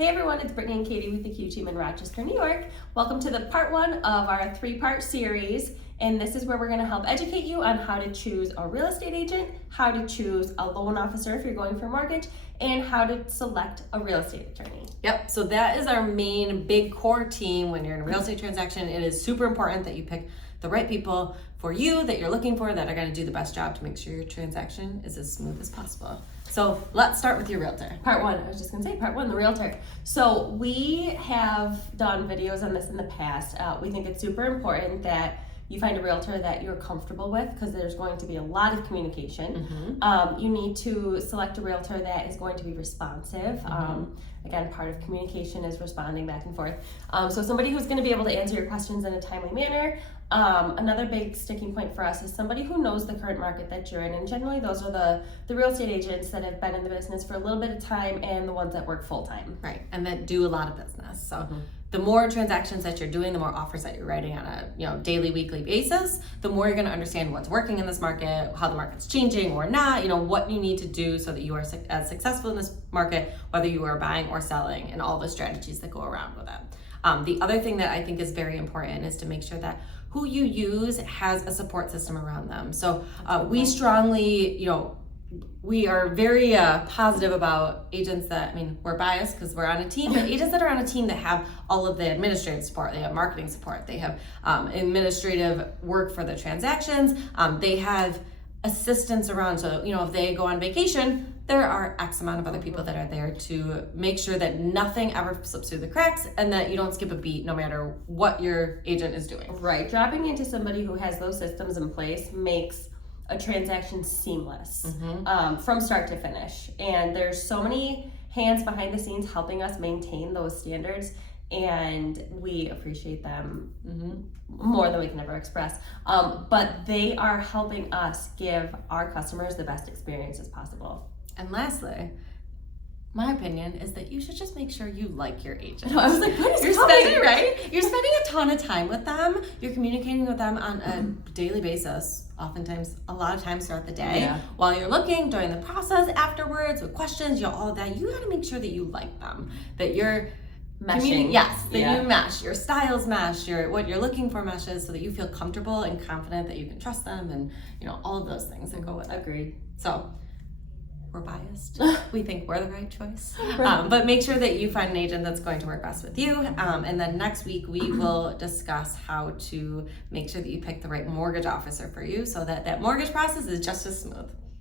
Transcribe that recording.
Hey everyone, it's Brittany and Katie with the Q Team in Rochester, New York. Welcome to the part one of our three-part series, and this is where we're going to help educate you on how to choose a real estate agent, how to choose a loan officer if you're going for a mortgage, and how to select a real estate attorney. Yep, so that is our main big core team when you're in a real estate transaction. It is super important that you pick the right people for you that you're looking for that are going to do the best job to make sure your transaction is as smooth as possible. So let's start with your realtor. Part one, the realtor. So we have done videos on this in the past. We think it's super important that you find a realtor that you're comfortable with because there's going to be a lot of communication. You need to select a realtor that is going to be responsive. Again, part of communication is responding back and forth. So somebody who's going to be able to answer your questions in a timely manner. Another big sticking point for us is somebody who knows the current market that you're in, and generally those are the real estate agents that have been in the business for a little bit of time and the ones that work full-time. Right, and that do a lot of business. So the more transactions that you're doing, the more offers that you're writing on a daily, weekly basis, the more you're going to understand what's working in this market, how the market's changing or not, what you need to do so that you are as successful in this market, whether you are buying or selling, and all the strategies that go around with it. The other thing that I think is very important is to make sure that who you use has a support system around them. So we strongly, we are very positive about agents that, we're biased because we're on a team, but agents that are on a team that have all of the administrative support, they have marketing support, they have administrative work for the transactions, they have assistants around. So, if they go on vacation, there are X amount of other people that are there to make sure that nothing ever slips through the cracks and that you don't skip a beat no matter what your agent is doing. Right. Dropping into somebody who has those systems in place makes a transaction seamless from start to finish. And there's so many hands behind the scenes helping us maintain those standards, and we appreciate them more than we can ever express. But they are helping us give our customers the best experience as possible. And lastly, my opinion is that you should just make sure you like your agent. I was like, what is You're spending a ton of time with them. You're communicating with them on a daily basis, oftentimes, a lot of times throughout the day. While you're looking, during the process, afterwards, with questions, all of that, you gotta make sure that you like them, that you're meshing. You mesh, your styles mesh, what you're looking for meshes, so that you feel comfortable and confident that you can trust them, and all of those things that go with it. Agreed. So we're biased. We think we're the right choice. But make sure that you find an agent that's going to work best with you. And then next week we will discuss how to make sure that you pick the right mortgage officer for you so that that mortgage process is just as smooth.